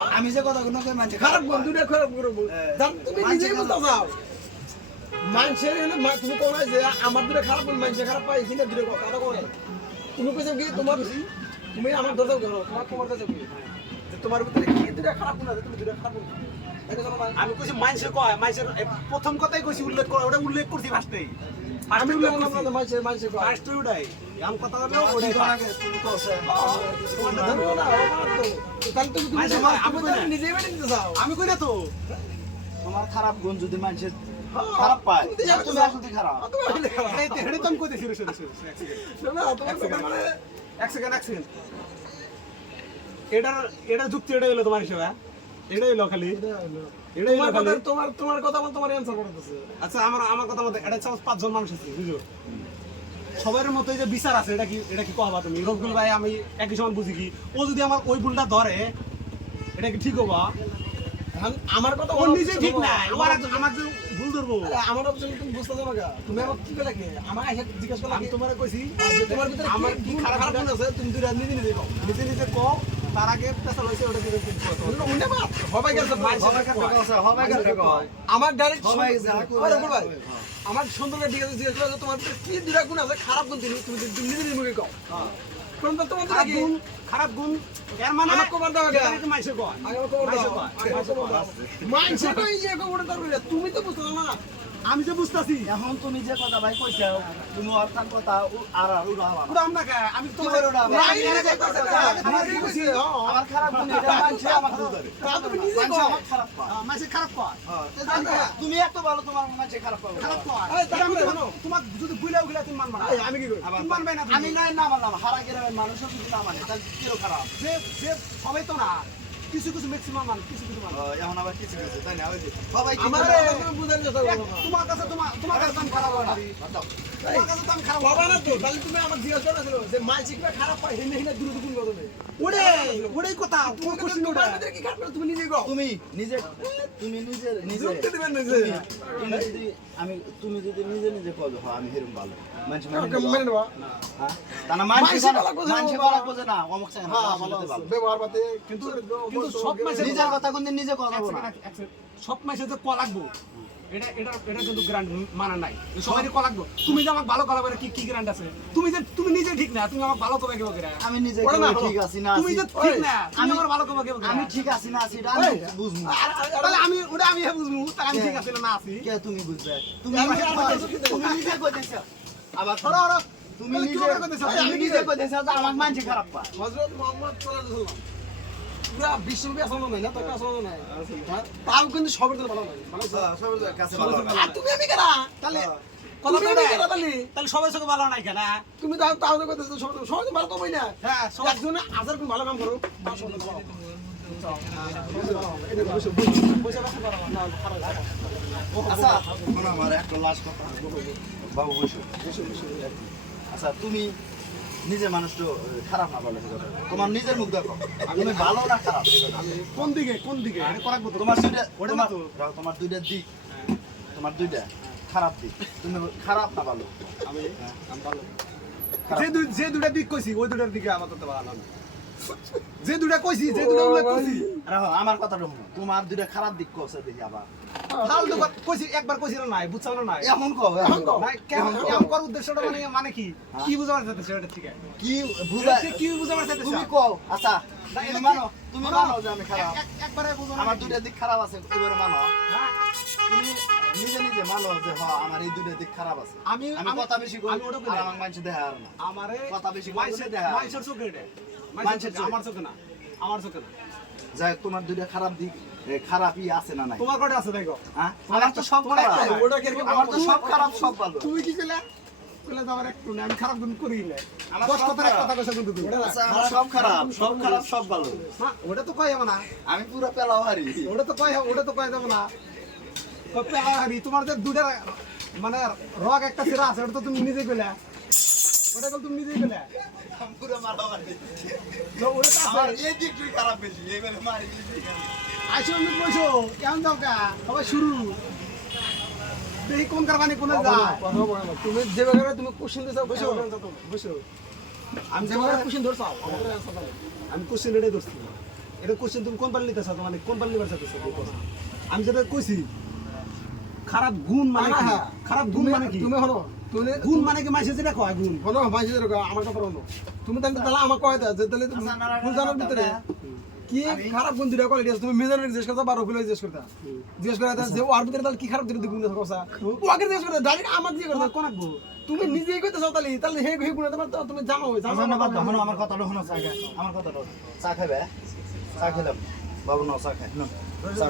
আমি যে কথা কোনো মানছি খারাপ বন্ধুটা খারাপ করবো তুমি নিজেই বুঝতে চাও মানুষের তুমি কোন যে আমার দূরে খারাপ বল মানুষের খারাপ পাই কিনা দূরে কথা করে তুমি কইছো কি তোমার তুমি আমার দরজা করো তোমার কাছে কি তোমার ভিতরে কি দূরে খারাপ না তুমি দূরে খারাপ আমি কইছি মাইনসে কয় মাইনসের প্রথম কথাই কইছি উল্লেখ করা ওটা উল্লেখ করছি ফার্স্টেই আমি উল্লেখ করলাম না মানুষের কয় ফার্স্টে ওটাই আম কথা হলো ওটাই তুমি কইছো তোমার ধরো না তাহলে তুমি নিজেই মেনে নিতে চাও আমি কই না তো তোমার খারাপ গুণ যদি মানুষের খারাপ পায় তুমি আসলে খারাপ হেডে তো আমি কইতেছি রে শুরু এক সেকেন্ড এটার যুক্তি এটাই হলো তোমার হিসেবে এটাই হলো খালি এটাই হলো খালি তোমার কথা বল তোমার অ্যানসার করতেছে আচ্ছা আমার কথা মতে এটা হচ্ছে পাঁচজন মানুষ আছে বুঝছো সবার মতো যে বিচার আছে এটা কি কহবা তুমি রফিকুল ভাই আমি একই সময় বুঝি কি ও যদি আমার ওই ভুলটা ধরে এটা কি ঠিক হবা আমার কথা ও নিজে ঠিক না আমার যে ভুল ধরবো আমার অপশন তুমি বুঝতে যাবে না তুমি আমার কি করে কি আমার আইসা জিজ্ঞাসা করলে আমি তোমারে কইছি তোমার ভিতরে আমার কি খারাপ গুণ আছে তুমি দুইটা নিজে কও নিজে কও তার আগে পেছাল হইছে ওটা কি উনি মা সবাই গেছে সবাই গেছে আমার ডাইরেক্ট সবাই ভাই আমার সুন্দর দিকে জিজ্ঞেস করলে তোমার ভিতরে কি দুইটা গুণ আছে খারাপ গুণ তুমি নিজে মুখে কও কোন তো তোমার খারাপ গুণ এর মানে আমার কমান্ড দাও আগে এটা মাইসে কয় আগে মাইন্ডসেট এই যে কোন দরকার তুমি তো বুঝছো না আমি যে বুঝতাছি এখন তুমি যে কথা ভাই কইছো তুমি অর্থাৎ কথা আর উড়াবা পুরো আমরা কে আমি তো তোমার উড়াবা আমার কি কইছি আমার খারাপ গুণ এটা মানছে আমাকে ধরে তুমি নিজে মানছে কও আমার খারাপ পায় মাইসে খারাপ কয় তুমি এত ভালো তোমার মানছে খারাপ পাবে খারাপ কয় এই তাহলে আমি শোনো তোমার যদি ভুলেও গেলে তুমি মানবা না আমি কি করি তুমি মানবে না আমি নয় না মানলাম হারা গ্রামের মানুষও যদি না মানে তাহলে কিরো খারাপ যে সবাই তো না কিছু ম্যাক্সিমাম মান কিছু মান এখন আবার কিছু কিছু তাই না ওই যে সবাই কি আমার বুঝার কথা বলো তোমার কাছে তোমার কাছে আমি খারাপ না তোমার কাছে তো আমি খারাপ বাবা না তো তাহলে তুমি আমার জিজ্ঞাসা করেছিল যে মানসিক খারাপ পায় হেনে হেনে দূর দূর কথা নেই ওটাই কথা কোন কোশ্চেন ওটা তোমার ভিতরে কি খারাপ তুমি নিজে কও তুমি নিজে যুক্তি দিবেন নিজে তুমি যদি আমি তুমি যদি নিজে কও হ্যাঁ আমি হেরম ভালো মানুষ মেনে নেবা হ্যাঁ তা না মানুষ বলা বোঝে না অমুক চাই না হ্যাঁ ভালো ব্যবহার পাতে কিন্তু সব মাসে নিজের কথা কোনদিন নিজে কথা বলো না সব মাসে যে কল লাগবো এটা কিন্তু গ্রান্ড মানা নাই সবাই কল লাগবো তুমি যে আমাকে ভালো কল হবে কি গ্রান্ড আছে তুমি নিজে ঠিক না তুমি আমাকে ভালো কবে কেউ করে আমি নিজে ঠিক আছি না তুমি যে ঠিক না তুমি আমার ভালো কবে কেউ আমি ঠিক আছি না আছি এটা আমি বুঝবো তাহলে আমি বুঝবো তাহলে আমি ঠিক আছি না আছি কে তুমি বুঝবে তুমি নিজে কইতেছ আবার তুমি নিজে কইতেছ যে আমার মানছে খারাপ পা হযরত মুহাম্মদ সাল্লাল্লাহু আলাইহি ওয়াসাল্লাম পুরা বিশ্বব্যাপী আসল নাই না তো আসল নাই তাও কিন্তু সবার জন্য ভালো লাগে সবার কাছে ভালো আর তুমি আমি কেনা তাহলে কথা বলে কেনা তাহলে সবাই সঙ্গে ভালো নাই কেন তুমি তাও তাও কইতেছো সবাই ভালো তো বই না হ্যাঁ একজন হাজার কোন ভালো কাম করো আচ্ছা শোনো আমার একটা লাস্ট কথা বাবু বসো আচ্ছা তুমি নিজে মানুষ তো খারাপ না বলে তোমার নিজের মুখ দেখো তুমি ভালো না খারাপ আমি কোন দিকে এটা করাবো তো তোমার দুইটা ওটা না তো তোমার দুইটা দিক তোমার দুইটা খারাপ দিক তুমি খারাপ না ভালো আমি ভালো যে দুটা দিক কইছি ওই দুটার দিকে আমার তো ভালো না যে দুটা কইছি যে দুটা উল্লেখ করছি রাখো আমার কথাটা শুনো তোমার দুইটা খারাপ দিক কইছে দেখি আবার ফালতু কইছি একবার কইছি না নাই বুঝছাও না নাই এখন কও এখন কও নাই কেমন এমন কর উদ্দেশ্যটা মানে কি কি বুঝাবার চাইতেছ এটা ঠিক আছে কি বুঝা কি বুঝাবার চাইতেছ তুমি কও আচ্ছা তুমি মানো যে আমি খারাপ একবারে বুঝো আমার দুইটা দিক খারাপ আছে এবারে মানো তুমি নিজে মানো যে হ্যাঁ আমার এই দুইটা দিক খারাপ আছে আমি কথা বেশি কই আমি ওটা কই আমার মানছে দেখার আর না আমারে কথা বেশি মাইসের দেখা মাইসের চোখে এটা মাইসের চোখে। আমার চোখে না যাই তোমার দুইটা খারাপ দিক খারাপই আছে না নাই তোমার কটা আছে দেখো হ্যাঁ আমার তো সব খারাপ ওটা কি আমার তো সব খারাপ সব ভালো তুমি কি কইলা কইলা তো আমার একটু না আমি খারাপ গুণ করি না আমার দশ সব কথার এক খারাপ। কথা কইছো কিন্তু তুমি আচ্ছা আমার সব খারাপ সব ভালো না ওটা তো কই হবে না আমি পুরো পেলাও হারি ওটা তো কই যাব না কপে হারি তোমার যে দুটা মানে রগ একটা ছিড়া আছে ওটা তো তুমি নিজে কইলা ওটা কল তুমি নিজে কইলা আমি পুরো মারা হারি তো ওটা তো আমার আছে এই দিকটাই খারাপ বেশি এইবারে মারি আইসো আমি কইছো কেমন দাও কা সবাই শুরু দেখি কোন কারবানি কোনে যায় তুমি যেভাবে তুমি কোশ্চেন দিছো বসো বসো আমি যেভাবে কোশ্চেন ধরছো আমি কোশ্চেন এটাই ধরছি এটা কোশ্চেন তুমি কোন পাল্লি নিতেছো মানে কোন পাল্লি নিবার চাইতেছো আমি যেটা কইছি খারাপ গুণ মানে কি হ্যাঁ। খারাপ গুণ মানে কি তুমি হলো তুমি গুণ মানে কি মাইসে যেটা কয় গুণ হলো মাইছে আমার কথা হলো তুমি তাহলে আমার কয় দাও যে তাহলে ফুল জানার ভিতরে কি খারাপ গুণ দুটো কোয়ালিটি আছে তুমি মেজার জিজ্ঞেস করতে পারো ফুল জিজ্ঞেস করতে যে ওর ভিতরে তাহলে কি খারাপ দুটো গুণ আছে কথা ও আগে জিজ্ঞেস করতে ডাইরেক্ট আমার দিয়ে করতে কোন রাখবো তুমি নিজেই কইতে চাও তাহলে হে হে গুণ তোমার তুমি জানো জানো না তখন আমার কথাটা শোনো চা খাই আমার কথাটা চা খাবে চা খেলাম বাবু না চা খাই চা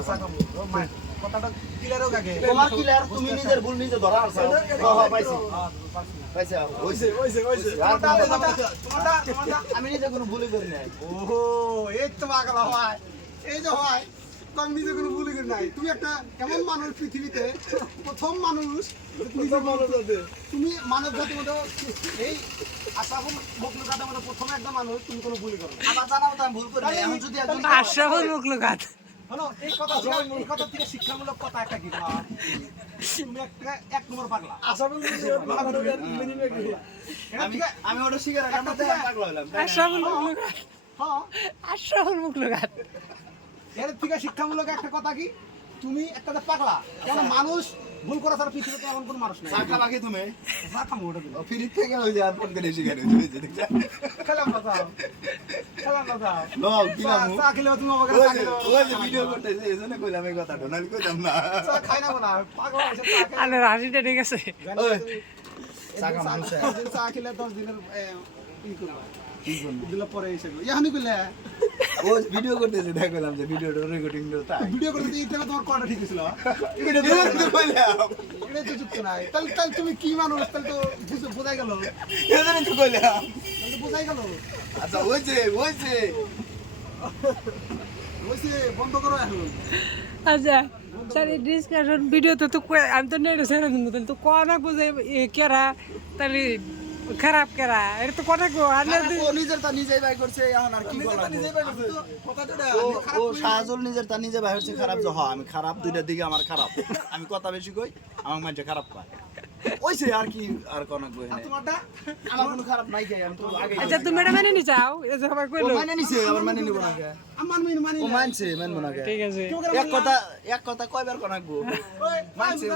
কথাটা ক্লিয়ার হোক আগে তোমার কি লার তুমি নিজের ভুল নিজে ধরা আছো হ্যাঁ পাইছি পাইছি হইছে তোমারটা আমি নিজে কোনো ভুলই করি নাই ওহো এই তো পাগলা হয় এই যে হয় তুমি নিজে কোনো ভুল করি নাই তুমি একটা এমন মানুষ পৃথিবীতে প্রথম মানুষ নিজে মানব জাতি তুমি মানব জাতির মধ্যে এই আশাফুল মখলুকাতের মধ্যে প্রথম একটা মানুষ তুমি কোনো ভুল করো না। আমার জানাও তো আমি ভুল করি নাই এখন যদি একজন আশরাফুল মখলুকাত শোনো এই কথা থেকে শিক্ষামূলক কথা একটা কি তুমি একটা এক নম্বর পাগলা আশা করি আমি আমি ওটা শিকার আগে আমরা পাগল হইলাম আশরাফুল মখলুকাত হ্যাঁ আশরাফুল মখলুকাত এর থেকে শিক্ষামূলক একটা কথা কি তুমি একটা পাগলা কেন মানুষ ভুল করা ছাড়া পৃথিবীতে এমন কোনো মানুষ নাই চা খাবা কি তুমি যা খামো ওটা দিলে ফ্রি থেকে ওই যে আর ফোন করে শিকার হইছে খেলাম না যাও খেলাম না যাও নো কি নাম চা খেলেও তুমি আমাকে চা খেলেও ওই যে ভিডিও করতেছে এজন্য কইলাম এই কথাটা নালি কইতাম না চা খাই না না পাগল হয়েছে চা খেলে আরে রাশিটা ঠিক আছে ওই চা একদিন খাম না একদিন চা খেলে 10 দিনের ই করবা দিলে পরে এসে ইয়ানি কইলে ও ভিডিও করতেছে দেখলাম যে ভিডিওটা রেকর্ডিং করতে ভিডিও করতে এই টাইমে তোমার কোয়াটা ঠিক ছিল ভিডিও করতে কইলাম এটা তো যুক্ত নাই তাহলে তুমি কি মানুষ তাহলে তো বোঝাই গেল এজন্য তো কইলাম তাহলে তো বোঝাই গেল আচ্ছা ওইছে ওইসে বন্ধ করো এখন আচ্ছা স্যার এই ডিসকাশন ভিডিও তো আমি তো নেই সেরা কিন্তু তাহলে তো কোনা বুঝে কেরা তাহলে খারাপ কেরা এটা তো কোনা গো আর ও নিজের তা নিজেই বাই করছে এখন আর কি বলা কথাটা ও শাহজুল নিজের তা নিজে বাই হচ্ছে খারাপ যে হ আমি খারাপ দুইটার দিকে আমার খারাপ আমি কথা বেশি কই আমার মানুষ খারাপ পায় ওইছে আর কি আর কোন কই না তোমারটা আমার কোনো খারাপ নাই কে আমি তো আগে আচ্ছা তুমি এটা মানে নি চাও এই যে সবাই ও কইলো মানে নিছে আবার মানে নিব না কে আমার মানি ও মানছে মানবো না কে ঠিক আছে এক কথা কয়বার কোন রাখবো মানছে ও।